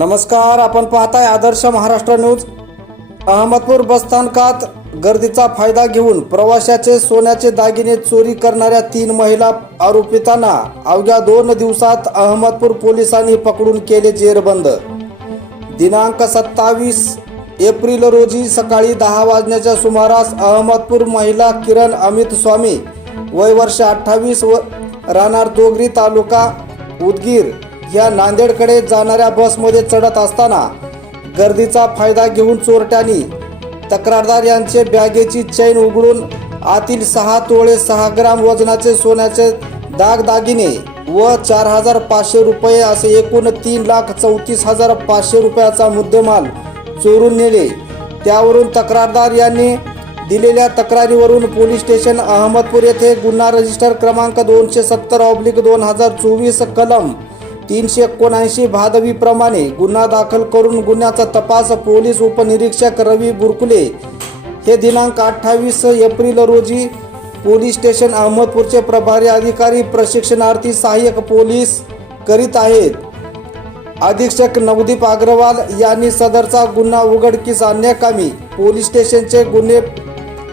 नमस्कार आपण पाहताय आदर्श महाराष्ट्र न्यूज. अहमदपूर बसस्थानकात गर्दीचा फायदा घेऊन प्रवाशाचे सोन्याचे दागिने चोरी करणाऱ्या तीन महिला आरोपितांना अवघ्या दोन दिवसात अहमदपूर पोलिसांनी पकडून केले जेरबंद. दिनांक सत्तावीस एप्रिल रोजी सकाळी दहा वाजण्याच्या सुमारास अहमदपूर महिला किरण अमित स्वामी वय वर्ष अठ्ठावीस व राहणार दोगरी तालुका उदगीर या नांदेडकडे जाणाऱ्या बसमध्ये चढत असताना गर्दीचा फायदा घेऊन चोरट्यांनी तक्रारदार यांचे बॅगेची चैन उघडून आतील सहा तोळे सहा ग्राम वजनाचे सोन्याचे दागदागिने व चार हजार पाचशे रुपये असे एकूण तीन लाख चौतीस हजार पाचशे रुपयाचा मुद्देमाल चोरून नेले. त्यावरून तक्रारदार यांनी दिलेल्या तक्रारीवरून पोलीस स्टेशन अहमदपूर येथे गुन्हा रजिस्टर क्रमांक दोनशे सत्तर ऑब्लिक दोन हजार चोवीस कलम तीनशे एकोणऐंशी भादवीप्रमाणे गुन्हा दाखल करून गुन्ह्याचा तपास पोलीस उपनिरीक्षक रवी बुरकुले हे दिनांक अठ्ठावीस एप्रिल रोजी पोलीस स्टेशन अहमदपूरचे प्रभारी अधिकारी प्रशिक्षणार्थी सहाय्यक पोलीस करीत आहेत. अधीक्षक नवदीप अग्रवाल यांनी सदरचा गुन्हा उघडकीस आणण्याकामी पोलीस स्टेशनचे गुन्हे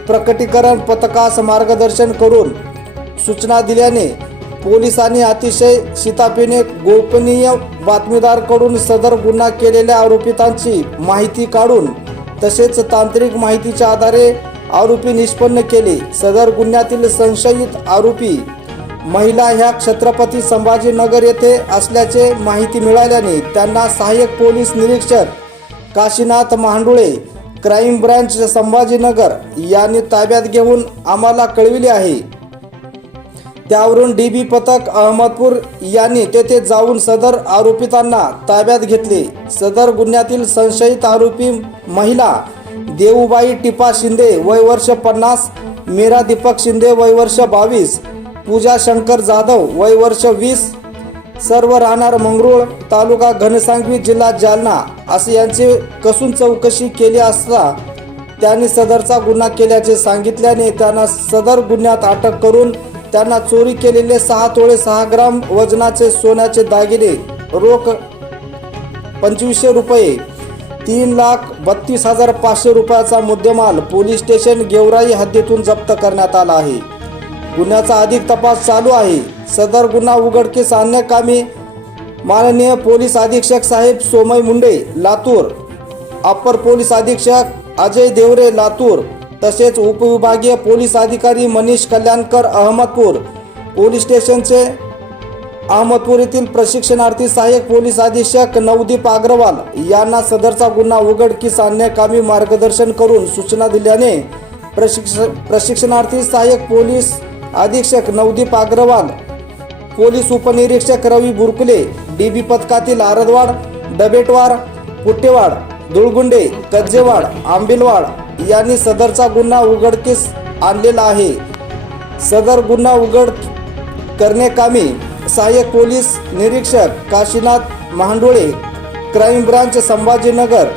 प्रकटीकरण पथकास मार्गदर्शन करून सूचना दिल्याने पोलिसांनी अतिशय शितापीने गोपनीय बातमीदारकडून सदर गुन्हा केलेल्या आरोपितांची माहिती काढून तसेच तांत्रिक माहितीच्या आधारे आरोपी निष्पन्न केले. सदर गुन्ह्यातील संशयित आरोपी महिला ह्या छत्रपती संभाजीनगर येथे असल्याचे माहिती मिळाल्याने त्यांना सहाय्यक पोलीस निरीक्षक काशीनाथ महांडुळे क्राईम ब्रँच संभाजीनगर यांनी ताब्यात घेऊन आम्हाला कळविले आहे. त्यावरून डी बी पथक अहमदपूर यांनी तेथे जाऊन सदर आरोपितांना ताब्यात घेतले. सदर गुन्ह्यातील संशयित आरोपी महिला देऊबाई टिपा शिंदे वय वर्ष पन्नास मीरा दीपक शिंदे वय वर्ष बावीस पूजा शंकर जाधव वय वर्ष वीस सर्व राहणार मंगरुळ तालुका घनसांगवी जिल्हा जालना असे यांचे कसून चौकशी केली असता त्यांनी सदरचा गुन्हा केल्याचे सांगितल्याने त्यांना सदर गुन्ह्यात अटक करून त्यांना चोरी केलेले सहा तोळे सहा ग्राम वजनाचे सोन्याचे दागिने रोख पंचवीसशे रुपये तीन लाख बत्तीस हजार पाचशे रुपयाचा मुद्देमाल पोलीस स्टेशन गेवराई हद्दीतून जप्त करण्यात आला आहे. गुन्ह्याचा अधिक तपास चालू आहे. सदर गुन्हा उघडकीस आणण्याकामी माननीय पोलीस अधीक्षक साहेब सोमय मुंडे लातूर अप्पर पोलीस अधीक्षक अजय देवरे लातूर तसेच उपविभागीय पोलीस अधिकारी मनीष कल्याणकर अहमदपूर पोलीस स्टेशनचे अहमदपूर येथील प्रशिक्षणार्थी सहाय्यक पोलीस अधीक्षक नवदीप अग्रवाल यांना सदरचा गुन्हा उघडकीस आणण्याकामी मार्गदर्शन करून सूचना दिल्याने प्रशिक्ष प्रशिक्षणार्थी सहाय्यक पोलीस अधीक्षक नवदीप अग्रवाल पोलीस उपनिरीक्षक रवी बुरकुले डीबी पथकातील आरदवाड डबेटवाड पुट्टेवाड धुळगुंडे कज्जेवाड आंबिलवाड यांनी सदरचा गुन्हा उघडकीस आणलेला आहे. सदर गुन्हा उघड करण्याकामी सहाय्यक पोलीस निरीक्षक काशीनाथ महांडोळे क्राईम ब्रांच संभाजीनगर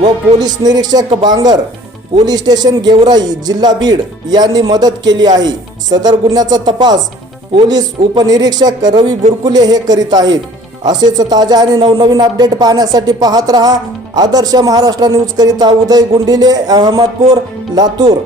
व पोलीस निरीक्षक बांगर पोलीस स्टेशन गेवराई जिल्हा बीड यांनी मदत केली आहे. सदर गुन्ह्याचा तपास पोलीस उपनिरीक्षक रवी बुरकुले हे करीत आहेत. असेच ताज्या आणि नवनवीन अपडेट पाहण्यासाठी पाहत रहा आदर्श महाराष्ट्र न्यूज करिता उदय गुंडिले अहमदपूर लातूर.